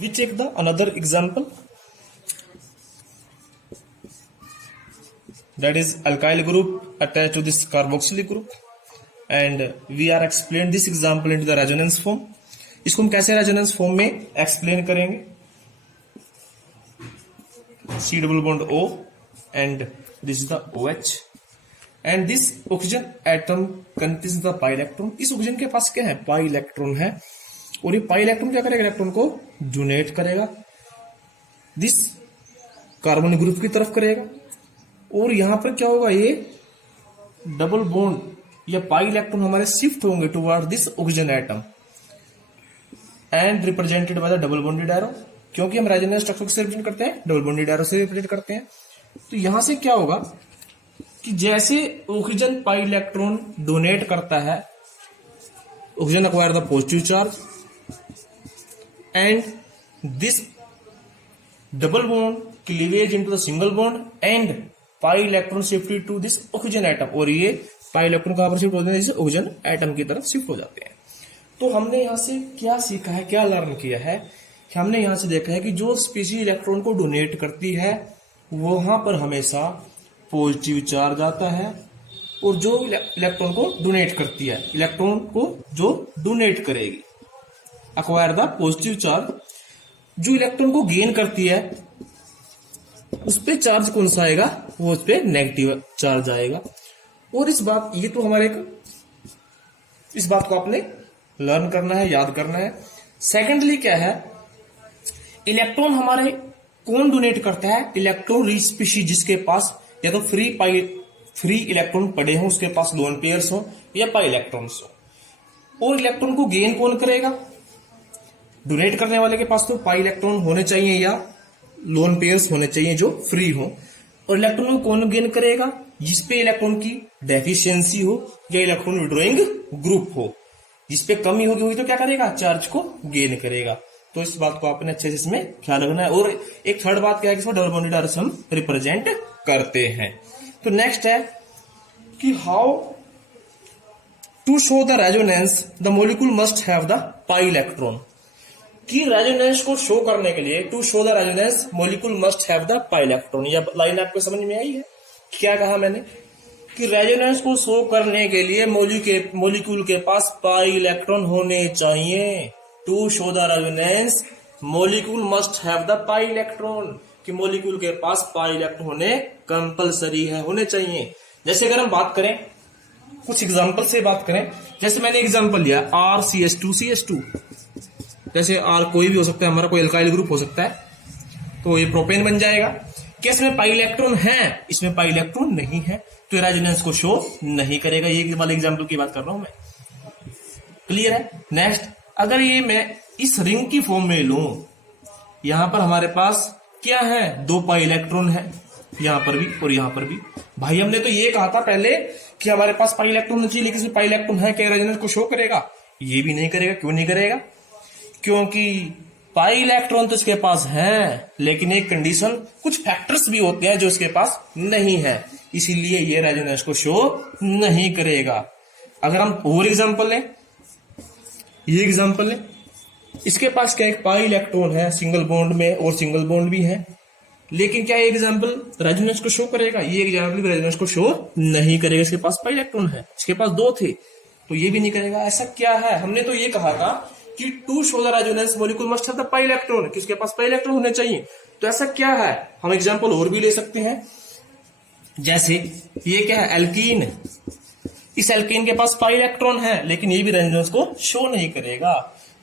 We take the another example, that is alkyl group attached to this carboxylic group, and we are explain this example into the resonance form. इसको हम कैसे resonance form में explain करेंगे? C double bond O and this is the OH and this oxygen atom contains the pi electron. इस oxygen के पास क्या है? Pi electron है और ये पाई इलेक्ट्रॉन क्या करेगा? इलेक्ट्रॉन को डोनेट करेगा दिस कार्बन ग्रुप की तरफ करेगा और यहां पर क्या होगा? ये डबल बॉन्ड या पाई इलेक्ट्रॉन हमारे शिफ्ट होंगे toward this oxygen atom and represented by the double bonded arrow, क्योंकि हम रेजोनेंस स्ट्रक्चर से रिप्रेजेंट करते हैं, डबल बॉन्डेड एरो से रिप्रेजेंट करते हैं। तो यहां से क्या होगा कि जैसे ऑक्सीजन पाई इलेक्ट्रॉन डोनेट करता है, oxygen acquire the positive charge and this double bond cleavage into the single bond and pi electron shifted to this oxygen atom, और ये पाई इलेक्ट्रॉन कहां पर शिफ्ट होते हैं? जैसे ऑक्सीजन एटम की तरफ शिफ्ट हो जाते हैं। तो हमने यहां से क्या सीखा है, क्या लर्न किया है? हमने यहां से देखा है कि जो स्पीशीज इलेक्ट्रॉन को डोनेट करती है वहां पर हमेशा पॉजिटिव चार्ज आता है, और जो इलेक्ट्रॉन को डोनेट करती है, इलेक्ट्रॉन को जो डोनेट करेगी अक्वायर द पॉजिटिव चार्ज, जो इलेक्ट्रॉन को गेन करती है उस पे चार्ज कौन सा आएगा? वो उस पे नेगेटिव चार्ज आएगा। और इस बात को आपने लर्न करना है, याद करना है। सेकेंडली क्या है? इलेक्ट्रॉन हमारे कौन डोनेट करता है? इलेक्ट्रॉन रिच स्पीशीज जिसके पास या तो फ्री इलेक्ट्रॉन पड़े हों, उसके पास लोन पेयर्स हो या पाई इलेक्ट्रॉन्स हो। और इलेक्ट्रॉन को गेन कौन करेगा? डोनेट करने वाले के पास तो पाई इलेक्ट्रॉन होने चाहिए या लोन पेयर्स होने चाहिए जो फ्री हो। और इलेक्ट्रॉन को कौन गेन करेगा? जिसपे इलेक्ट्रॉन की डेफिशिएंसी हो या इलेक्ट्रॉन विड्रॉइंग ग्रुप हो, जिसपे कमी होगी तो क्या करेगा? चार्ज को गेन करेगा। तो इस बात को आपने अच्छे से इसमें ख्याल रखना है। और एक थर्ड बात क्या है कि इसको डबल बॉन्डेड एरो से हम रिप्रेजेंट करते हैं। तो नेक्स्ट है कि how to show the resonance the molecule must have the pi electron, कि रेजोनेंस को शो करने के लिए to show the resonance molecule must have the pi electron. यह लाइन आपको समझ में आई है? क्या कहा मैंने कि रेजोनेंस को शो करने के लिए मॉलिक्यूल के पास पाई इलेक्ट्रॉन होने चाहिए। To show the resonance molecule must have the pi electron, कि मॉलिक्यूल के पास पाई इलेक्ट्रॉन होने कंपलसरी है, होने चाहिए। जैसे अगर हम बात करें, कुछ एग्जांपल से बात करें, जैसे मैंने एग्जांपल लिया RCH2CH2, जैसे R कोई भी हो सकता है, हमारा कोई अल्काइल ग्रुप हो सकता है, तो ये प्रोपेन बन जाएगा। क्या इसमें पाई इलेक्ट्रॉन है? इसमें पाई इलेक्ट्रॉन नहीं है, तो ये रेजोनेंस को शो नहीं करेगा। ये वाले एग्जांपल की बात कर रहा हूं मैं, क्लियर है? नेक्स्ट, अगर ये मैं इस रिंग की फॉर्म में लूं, यहां पर हमारे पास क्या है? 2 पाई इलेक्ट्रॉन है, यहां पर भी और यहां पर भी। भाई हमने तो ये कहा था पहले कि हमारे पास पाई इलेक्ट्रॉन चाहिए, लेकिन इसमें पाई इलेक्ट्रॉन है, क्या रेजोनेंस को शो करेगा? ये भी नहीं करेगा। क्यों नहीं करेगा? क्योंकि पाई इलेक्ट्रॉन तो इसके पास है, लेकिन एक कंडीशन, कुछ फैक्टर्स भी होते हैं जो इसके पास नहीं है, इसीलिए ये रेजोनेंस को शो नहीं करेगा। अगर हम और एग्जांपल लें, ये एग्जांपल लें, इसके पास क्या एक पाई इलेक्ट्रॉन है सिंगल बॉन्ड में और सिंगल बॉन्ड भी है, लेकिन क्या ये एग्जांपल रेजोनेंस को शो करेगा? ये एग्जांपल रेजोनेंस को शो नहीं करेगा। इसके पास पाई इलेक्ट्रॉन है, इसके पास 2 थे, तो ये भी नहीं करेगा। ऐसा क्या है? हमने तो ये कहा था कि to show the resonance molecule must have the pi electron, किसके पास पाई इलेक्ट्रॉन होने चाहिए। तो ऐसा क्या है? हम एग्जांपल और भी ले सकते हैं। जैसे ये क्या है? एल्कीन, इस एल्कीन के पास पाई इलेक्ट्रॉन है, लेकिन ये भी रेजोनेंस को शो नहीं करेगा।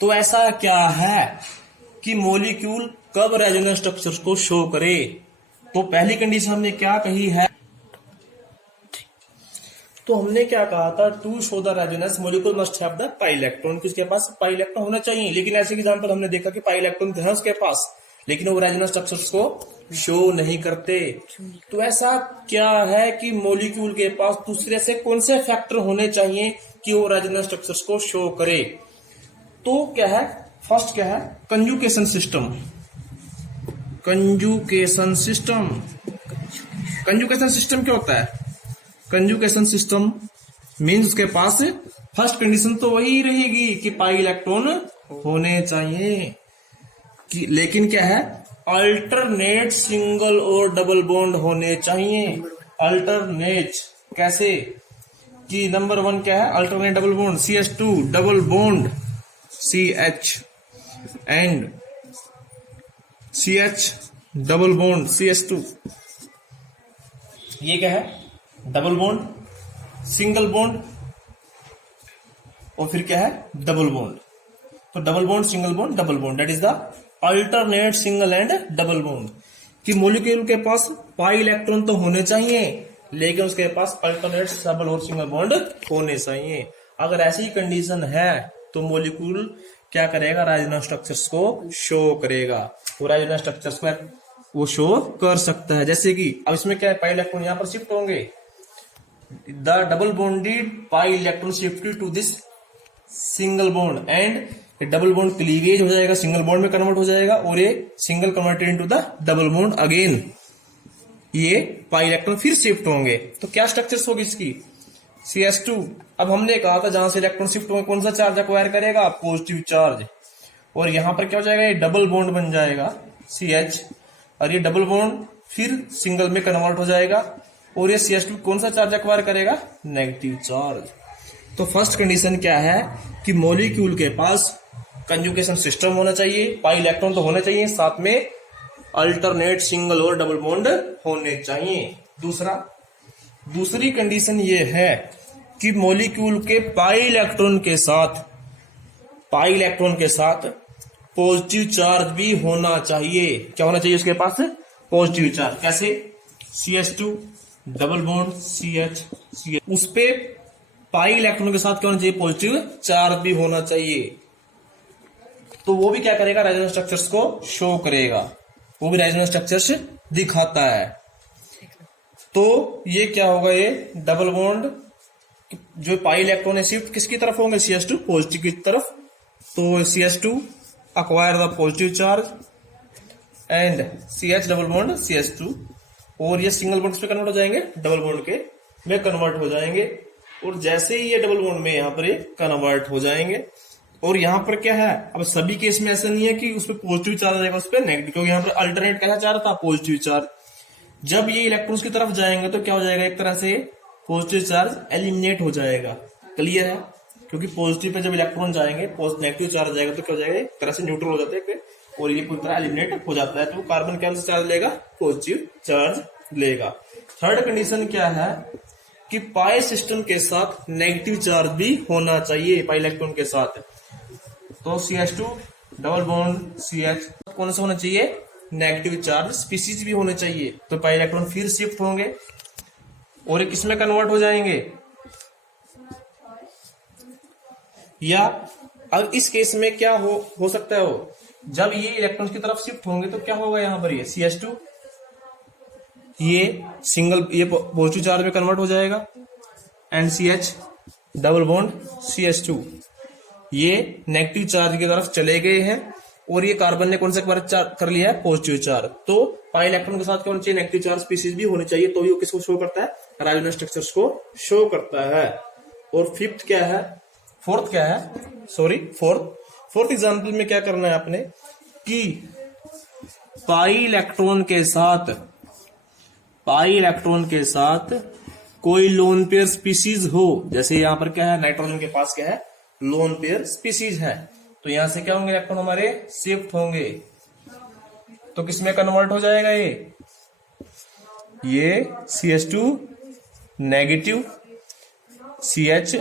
तो ऐसा क्या है कि मॉलिक्यूल कब रेजोनेंस स्ट्रक्चर्स को शो करे? तो पहली कंडीशन हमने क्या कही है? तो हमने क्या कहा था? To show the resonance molecule must have the pi electron, किसके पास पाई इलेक्ट्रॉन होना चाहिए। लेकिन ऐसे एग्जांपल हमने देखा कि पाई इलेक्ट्रॉन है उसके पास, लेकिन वो रेजोनेंस स्ट्रक्चर्स को शो नहीं करते। तो ऐसा क्या है कि मॉलिक्यूल के पास दूसरे से कौन से फैक्टर होने चाहिए कि वो रेजोनेंस स्ट्रक्चर्स को शो करे? तो क्या है? फर्स्ट क्या है? Conjugation system. Conjugation system, conjugation system क्या होता है? कंजुगेशन सिस्टम मीन्स उसके पास फर्स्ट कंडीशन तो वही रहेगी कि पाई इलेक्ट्रॉन होने चाहिए। लेकिन क्या है, अल्टरनेट सिंगल और डबल बॉन्ड होने चाहिए। अल्टरनेट कैसे कि नंबर 1 क्या है, alternate double bond CH2 double bond CH and CH double bond CH2। ये क्या है, डबल बॉन्ड, सिंगल बॉन्ड और फिर क्या है, डबल बॉन्ड। तो double bond, single bond, double bond, that is the alternate single and double bond. कि molecule के पास पाई इलेक्ट्रॉन तो होने चाहिए, लेकिन उसके पास अल्टरनेट डबल और सिंगल बॉन्ड होने चाहिए। अगर ऐसी कंडीशन है तो मॉलिक्यूल क्या करेगा, रेजोनेंस स्ट्रक्चर्स को शो करेगा। वो रेजोनेंस स्ट्रक्चर्स को वो शो कर सकता है। जैसे कि अब इसमें क्या है, पाई इलेक्ट्रॉन यहां पर शिफ्ट होंगे, the double bonded pi electron shifted to this single bond and double bond cleavage हो जाएगा, सिंगल बॉन्ड में कन्वर्ट हो जाएगा, और ये single converted into the double bond again, ये पाई इलेक्ट्रॉन फिर शिफ्ट होंगे। तो क्या स्ट्रक्चर्स होगी इसकी, CH2। अब हमने कहा था जहां से इलेक्ट्रॉन शिफ्ट होंगे कौन सा चार्ज एक्वायर करेगा, पॉजिटिव चार्ज। और यहां पर क्या हो जाएगा, ये डबल बॉन्ड बन जाएगा CH, और ये डबल बॉन्ड फिर सिंगल में कन्वर्ट हो जाएगा, और ये CH2 कौन सा चार्ज एक्वायर करेगा, नेगेटिव चार्ज। तो फर्स्ट कंडीशन क्या है कि मॉलिक्यूल के पास कंजुगेशन सिस्टम होना चाहिए, पाई इलेक्ट्रॉन तो होने चाहिए, साथ में अल्टरनेट सिंगल और डबल बॉन्ड होने चाहिए। दूसरी कंडीशन ये है कि मॉलिक्यूल के पाई इलेक्ट्रॉन के साथ पॉजिटिव चार्ज भी होना चाहिए। क्या होना चाहिए उसके पास, पॉजिटिव चार्ज। कैसे, CH2 डबल बॉन्ड CH, उस पे पाई इलेक्ट्रॉन के साथ क्या होना चाहिए, पॉजिटिव चार्ज भी होना चाहिए। तो वो भी क्या करेगा, रेजोनेंस स्ट्रक्चर्स को शो करेगा, वो भी रेजोनेंस स्ट्रक्चर्स दिखाता है। तो ये क्या होगा, ये डबल बॉन्ड जो पाई इलेक्ट्रॉन है शिफ्ट किसकी तरफ होंगे, CH2 पॉजिटिव की तरफ। तो CH2 acquire the positive charge and CH double bond CH2, और ये सिंगल बॉन्ड पे कन्वर्ट हो जाएंगे, डबल बॉन्ड के में कन्वर्ट हो जाएंगे। और जैसे ही ये डबल बॉन्ड में यहाँ पर ये कन्वर्ट हो जाएंगे, और यहाँ पर क्या है, अब सभी केस में ऐसा नहीं है कि उस पर पॉजिटिव चार्ज आएगा, उस पर नेगेटिव, क्योंकि यहाँ पर अल्टरनेट कैसा चार्ज था, पॉजिटिव चार्ज। जब ये इलेक्ट्रॉन्स की तरफ जाएंगे तो क्या हो जाएगा, एक तरह से पॉजिटिव चार्ज एलिमिनेट हो जाएगा। क्लियर है, क्योंकि पॉजिटिव पे जब इलेक्ट्रॉन जाएंगे, नेगेटिव चार्ज जाएगा तो क्या हो जाएगा, एक तरह से न्यूट्रल हो जाता है और ये पूरी तरह एलिमिनेट हो जाता है। तो कार्बन क्या से चार्ज लेगा, पॉजिटिव चार्ज लेगा। थर्ड कंडीशन क्या है कि पाई सिस्टम के साथ नेगेटिव चार्ज भी होना चाहिए, पाई इलेक्ट्रॉन के साथ। तो CH2 डबल बॉन्ड CH कौन सा होना चाहिए, नेगेटिव चार्ज स्पीसीज भी होने चाहिए। तो पाई इलेक्ट्रॉन फिर शिफ्ट होंगे और किस में कन्वर्ट हो जाएंगे, या अब इस केस में क्या हो सकता है, वो जब ये इलेक्ट्रॉन की तरफ शिफ्ट होंगे तो क्या होगा, यहां पर ये CH2 ये सिंगल ये पॉजिटिव चार्ज में कन्वर्ट हो जाएगा, and CH double bond CH2 ये नेगेटिव चार्ज की तरफ चले गए हैं, और ये कार्बन ने कौन सा कर लिया है, पॉजिटिव चार्ज। तो पाई इलेक्ट्रॉन के साथ क्या होना चाहिए, नेगेटिव चार्ज स्पीसीज भी होनी चाहिए, तो ये किसको शो करता है, रेजोनेंस स्ट्रक्चर्स को शो करता है। और फोर्थ एग्जांपल में क्या करना है आपने कि पाई इलेक्ट्रॉन के साथ कोई लोन पेयर स्पीसीज हो, जैसे यहां पर क्या है, नाइट्रोजन के पास क्या है, लोन पेयर स्पीसीज है, तो यहां से क्या होंगे, इलेक्ट्रॉन हमारे शिफ्ट होंगे, तो किसमें कन्वर्ट हो जाएगा, ये CH2 नेगेटिव CH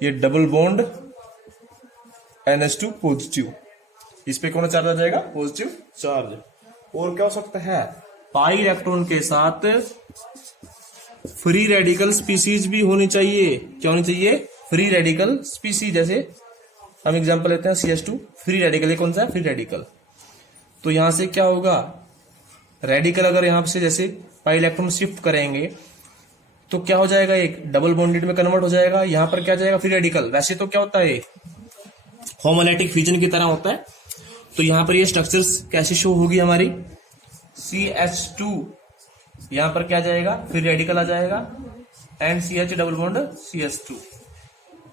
ये डबल बॉन्ड NH2 पॉजिटिव, इस पे कौन चार्ज आ जाएगा, पॉजिटिव चार्ज। और क्या हो सकता है, पाई इलेक्ट्रॉन के साथ फ्री रेडिकल स्पीसीज भी होनी चाहिए। क्या होनी चाहिए, फ्री रेडिकल स्पीसीज। जैसे हम एग्जांपल लेते हैं CH2 फ्री रेडिकल, ये कौन सा है, फ्री रेडिकल। तो यहां से क्या होगा, रेडिकल अगर यहां से जैसे पाई इलेक्ट्रॉन शिफ्ट करेंगे तो क्या हो जाएगा, एक डबल बॉन्डेड में कन्वर्ट हो जाएगा, यहां पर क्या जाएगा, फ्री रेडिकल। वैसे तो क्या होता है, होमोलैटिक फ्यूजन की तरह होता है। तो यहां पर ये स्ट्रक्चर्स कैसे शो होगी हमारी, CH2 यहां पर क्या जाएगा, फ्री रेडिकल आ जाएगा, and CH double bond CH2।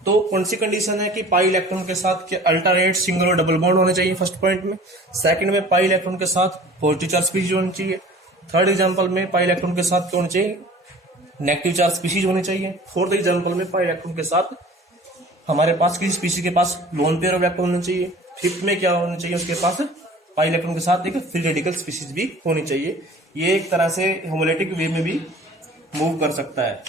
तो कौन सी कंडीशन है कि पाई इलेक्ट्रॉन के साथ के अल्टरनेट सिंगल और डबल बॉन्ड होने चाहिए फर्स्ट पॉइंट में। सेकंड में पाई इलेक्ट्रॉन के साथ पॉजिटिव चार्ज स्पीशीज होनी चाहिए। थर्ड एग्जांपल में पाई इलेक्ट्रॉन के साथ क्या होना चाहिए, नेगेटिव चार्ज स्पीशीज होनी चाहिए। फोर्थ एग्जांपल में पाई इलेक्ट्रॉन के साथ हमारे पास किसी स्पीशीज के पास लोन पेयर ऑफ इलेक्ट्रॉन होना चाहिए। फिफ्थ में क्या होना चाहिए, उसके पास पाई इलेक्ट्रॉन के साथ एक फ्री रेडिकल स्पीशीज भी होनी चाहिए। ये एक तरह से होमोलेटिक वे में भी मूव कर सकता है।